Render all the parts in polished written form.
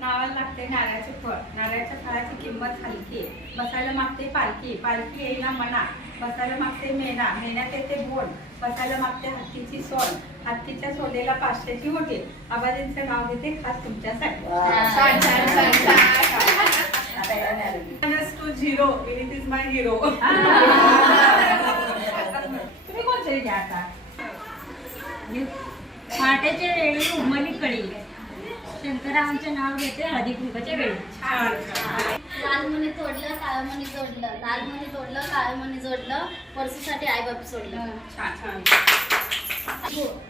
नावाला लागते नारळाचे फळ. नारळाच्या फळाची किंमत हलकी. बसायला मागते पालखी. पालखी येईना मना. बसायला मागते मेणा. मेण्यात येते बोन. बसायला मागते हत्तीची सोन. हत्तीच्या सोनेला 500ची होते. आबाजींचं नाव घेते खास तुमच्यासाठी. It is my hero. तुम्ही कोणतरी घ्या आता. पहाटेच्या वेळी उमली कळी. शंकरांचे नाव घेते हळदी कुंकाच्या वेळी. लाल मणी तोडलं काळं मणी जोडलं. लाल मणी तोडलं काळं मणी जोडलं. परसूसाठी आई बाप सोडलं.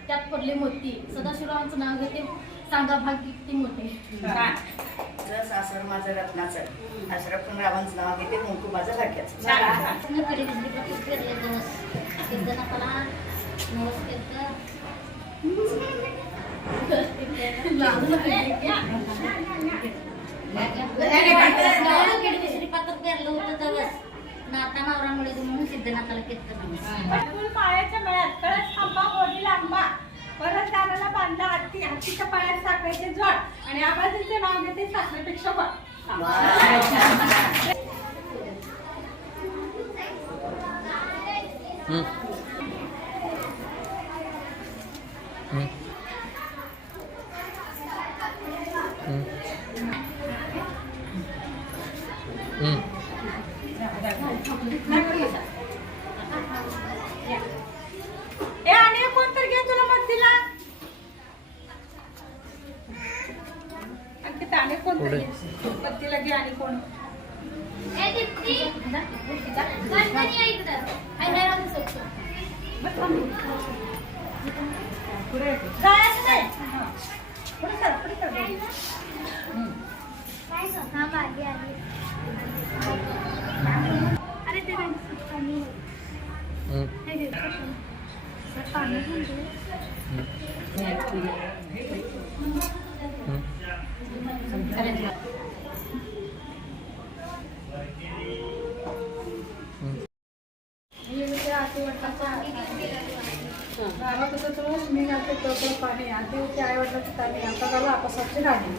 त्यात पडले मोती. सदाशिवरावांचं नाव घेते सांगा भाग किती मोठे. सासर माझं रत्नाचं. अशरफ रावांचं नाव घेते मुंकू माझं घाट्याचं. श्रीपात्र पेरलं होतं तेव्हाच नाता नवरामुळे म्हणून सिद्धनाथाला कीर्तन. पायाच्या मेळ्यात कळस खांबा गोडी लांबा. परत दाराला बांधला हत्ती. हत्तीच्या पायात साखरेचे जोड. आणि आबाजींचे नाव घेते साखरेपेक्षा बळ. आणि कोणतर घे तुला मस्तीला. आणखी आणि कोणतर मस्तीला घे. आणि कोण अरे ते गावात होतं रोज मी घालते टोपलं पाणी. आधी होते आई वडिलांची ताणी. आता झालं आपासाची राणी.